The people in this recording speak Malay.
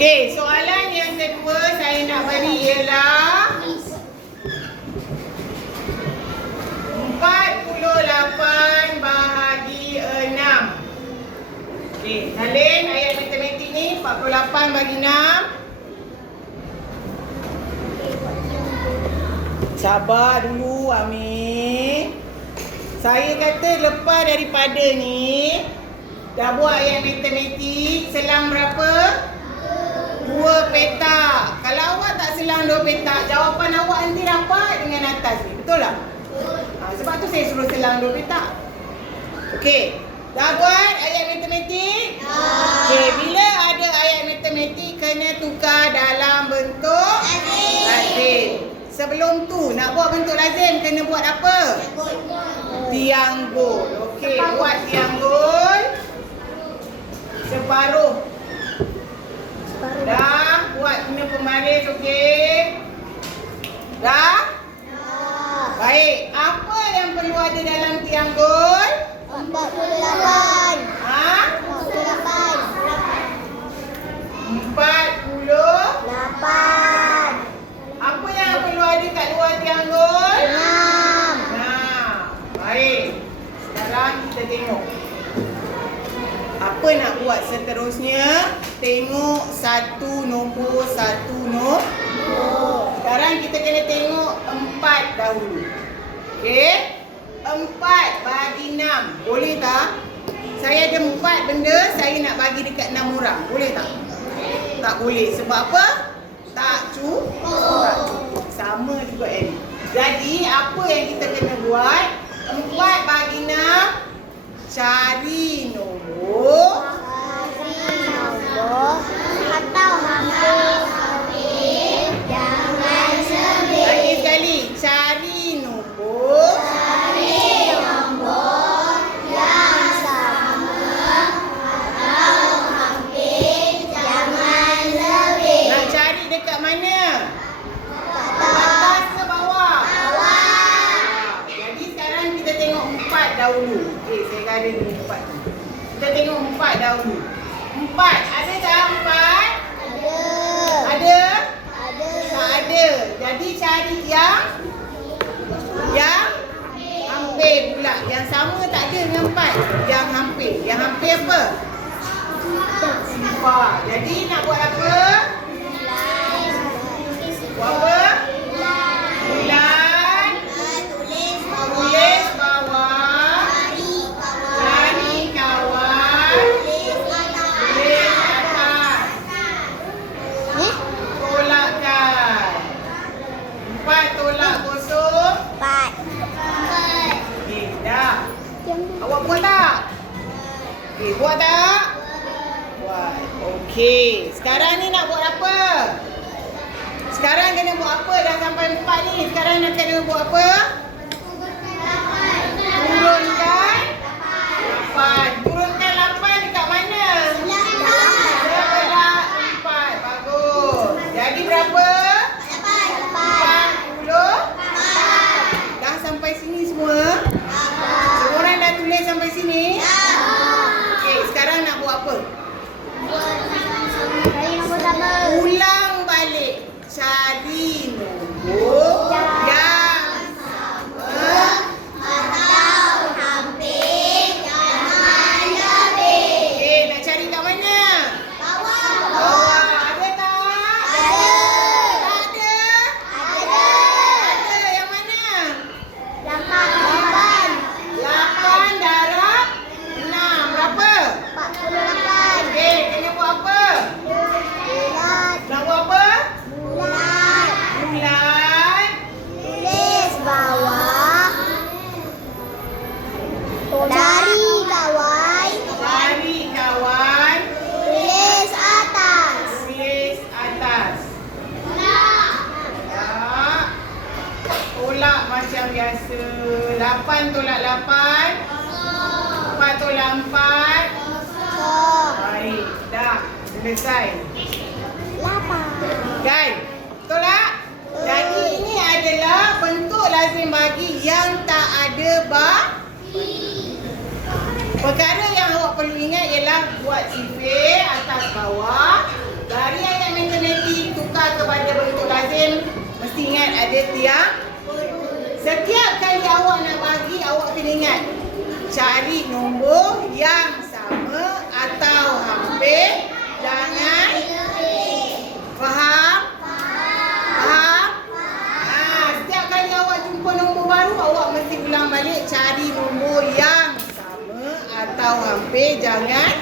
Okey, soalan yang kedua saya nak beri ialah 48 bahagi 6. Okey, salin ayat matematik ni 48 bagi 6. Sabar dulu Amir. Saya kata lepas daripada ni dah buat ayat matematik selang berapa? Dua petak. Kalau awak tak selang dua petak, jawapan awak nanti dapat dengan atas ni. Betul tak? Ha, sebab tu saya suruh selang dua petak. Okey. Dah buat ayat matematik? Okey, bila ada ayat matematik kena tukar dalam bentuk lazim. Sebelum tu nak buat bentuk lazim kena buat apa? Tiang gol. Okey, buat tiang gol. Separuh. Dah buat kena pembaris okey. Dah? Baik, apa yang perlu ada dalam tiang gol? Ha? 40. Apa yang perlu ada kat luar tiang gol? Nah, baik. Sekarang kita tengok. Apa nak buat seterusnya? Tengok satu nombor satu nombor. Sekarang kita kena tengok empat dahulu. Okey? Empat bagi enam. Boleh tak? Saya ada empat benda, saya nak bagi dekat enam orang. Boleh tak? Tak boleh. Sebab apa? Tak cukup. Cukup. Sama juga Ellie. Jadi, apa yang kita kena buat? Empat bagi enam. Cari mana? Atas ke bawah? Jadi sekarang kita tengok empat dahulu. Okey, saya dulu empat. Kita tengok empat dahulu. Empat. Ada tak empat? Ada? Tak ada. Jadi cari yang yang hampir pula. Yang sama tak ada dengan empat. Yang hampir. Yang hampir apa? Sifar. Jadi nak buat apa? Buat tak? Buat. Okey. Sekarang ni nak buat apa? Sekarang kena buat apa? Dah sampai empat ni. Sekarang nak kena buat apa? Turunkan. Lapan. Turunkan lapan dekat mana? Sebelah empat. Bagus. Jadi berapa? Empat puluh. Dah sampai sini semua? Semua orang dah tulis sampai sini? Okey, sekarang nak buat apa? Ulang balik. Cari rasa 8 tolak 8 4 tolak 4 Baik, dah. Selesai. Kan? Tolak? Jadi ini adalah Bentuk lazim bagi yang tak ada Bah Perkara yang awak perlu ingat Ialah buat cipir Atas bawah. Dari ayat mentaliti tukar kepada Bentuk lazim, mesti ingat ada tiang Setiap kali awak nak bagi, awak kena ingat. Cari nombor yang sama atau hampir. Jangan. Faham? Faham? Ha, setiap kali awak jumpa nombor baru, awak mesti ulang balik. Cari nombor yang sama atau hampir. Jangan